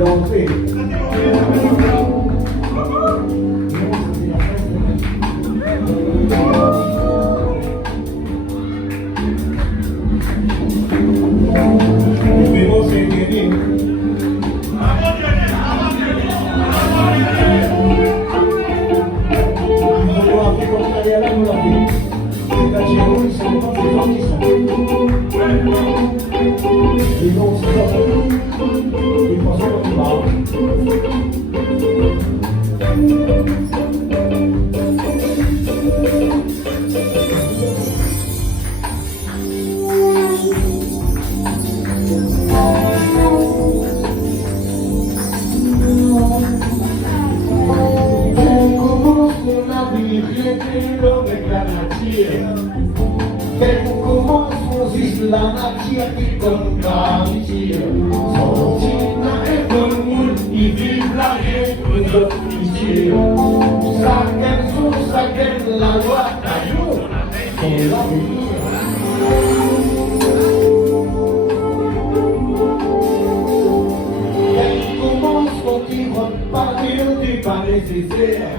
Danser. La nature qui compte à sortir dans un monde qui vit la vie de notre pitié. Chacun la loi d'ailleurs, son l'avenir. Elle commence quand il va partir du pas nécessaire.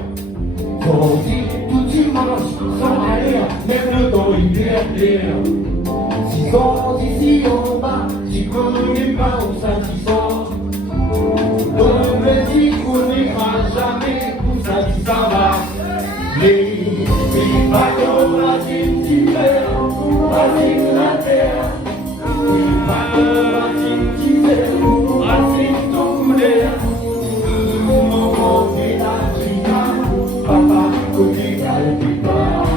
Sortir tout dimanche sans aller, même le temps il perd. Quand ici en bas, tu connais pas où ça t'y sort. On me dit qu'on n'ira jamais où ça t'y ça va. Les ballons racines d'hiver, racines la terre. Les ballons racines d'hiver, racines tombées. Maman fait la chita, papa connaît la plupart.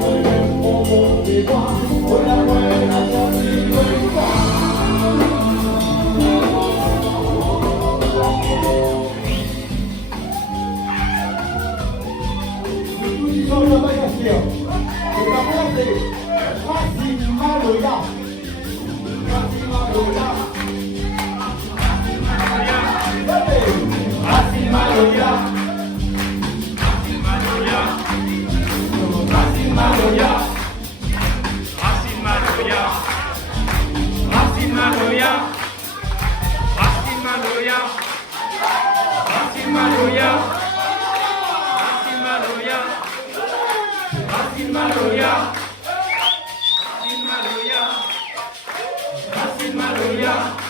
会跟我们对话，未来会让我们伟大。Solo vaya Dios, que la frase casi malo ya, casi malo ya, casi malo ya, casi malo ya, casi malo ya, Casi malo ya, casi malo ya, casi malo ya, casi malo ya, casi malo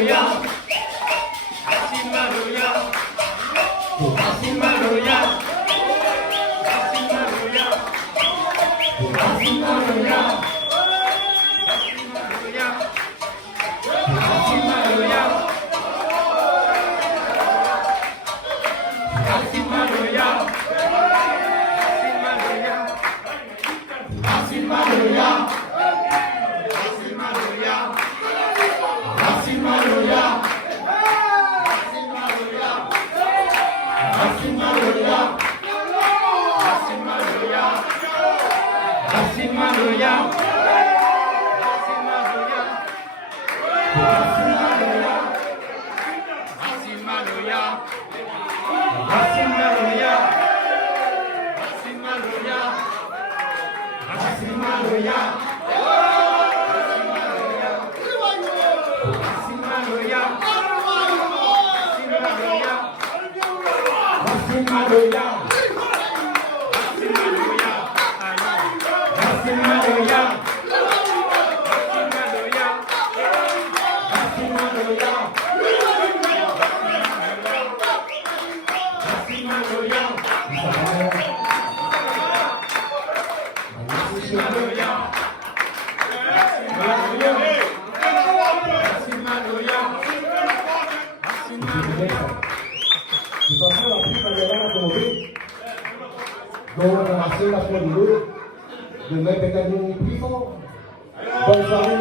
ya, casi malo ya, casi malo ya, casi malo ya, casi malo ya, casi malo ya, casi malo ya. Si pasamos la pista de gana como vi, no van a hacer la polidura, de no hay pequeño ni pico, vamos a ver,